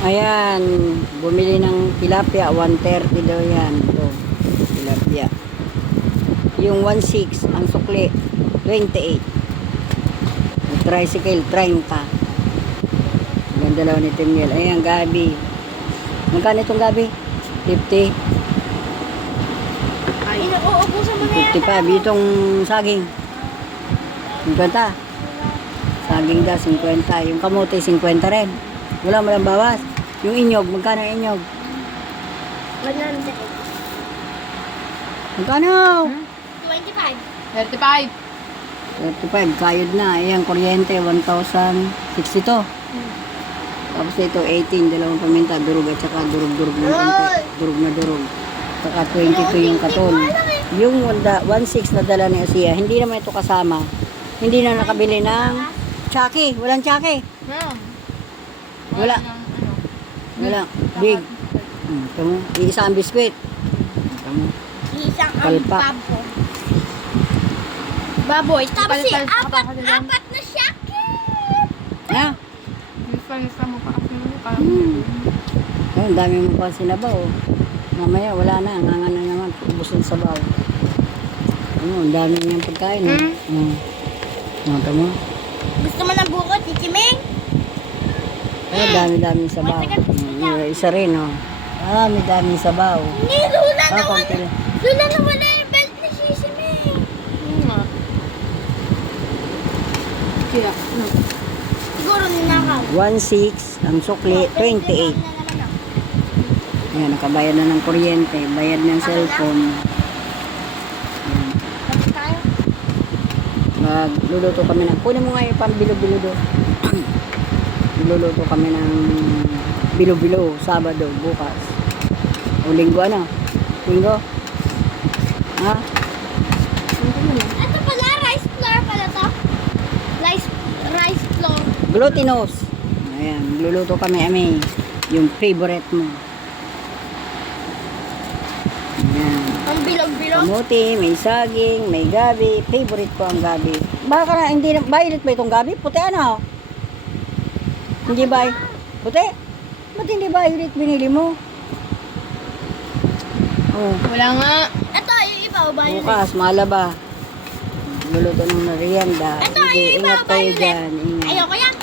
Ayan, bumili ng tilapia, 130 daw yan. Ito, tilapia. Yung 1.6, ang sukli, 28. Yung tricycle, 30. Ganda daw ni Timniel. Ayan, gabi. Magkano itong gabi? 50. Ay, inuubusan mo na yan. 55. Itong saging, 50. Saging da, 50. Yung kamote, 50 rin. Wala mo lang bawas. Yung inyog, magkano ang inyog? 100. Magkano? 25. 35. 35, kayod na. Ayan, kuryente, 1,062. Tapos ito, 18, dalawang paminta, durog at saka durog-durog na konti. Durog na durog. Saka 22 yung katon. Yung 1,6 na dala ni Asia, hindi naman ito kasama. Hindi na nakabili ng tsaki. Walang tsaki. Wala. Wala. Big. Ito mo. Iisa ang biskwit. Ito mo. Isang Palpak. babo. Baboy. Tapos Palit-palit pa apat ako dyan. na shaki. Ah. Minsan mo pa kasi parang Oh, ang dami mo pa sinabaw. Mamaya, wala na. Nganga na naman. Ubus ng sabaw. Ano, ang dami niyang pagkain. Ito mo. Gusto mo ng buko, Chichiming? Ay, dami-daming sabaw. Isa rin, oh. Dami-daming sabaw. Hindi, Lula na konti wala. lang. Lula na wala yung belt ni Chichiming. kaya. Siguro ninakaw. 1.6, ang sukli, 28. Ayan, nakabayad na ng kuryente, bayad ng cellphone. Tapos tayo. Magluluto kami ng, kunin mo nga yung pambilo-bilo do. Magluluto kami ng bilo-bilo, Sabado, bukas. O linggo, ano? Linggo? Ha? Ito pala, rice flour pala to. Rice flour. Glutinous. Ayan, magluluto kami, yung favorite mo. Ayan. Ang bilog-bilog. Kamuti, may saging, may gabi. Favorite ko ang gabi. Baka na, hindi na, violet ba itong gabi? Puti ano? Hindi ba? Puti? Ba't hindi violet binili mo? Oh, Wala nga. Ito, yung iba, violet. bukas, malaba. Luluto ng merienda. Ito, Sige, yung iba, ingat kayo violet. dyan. Ingat. Ayoko yan.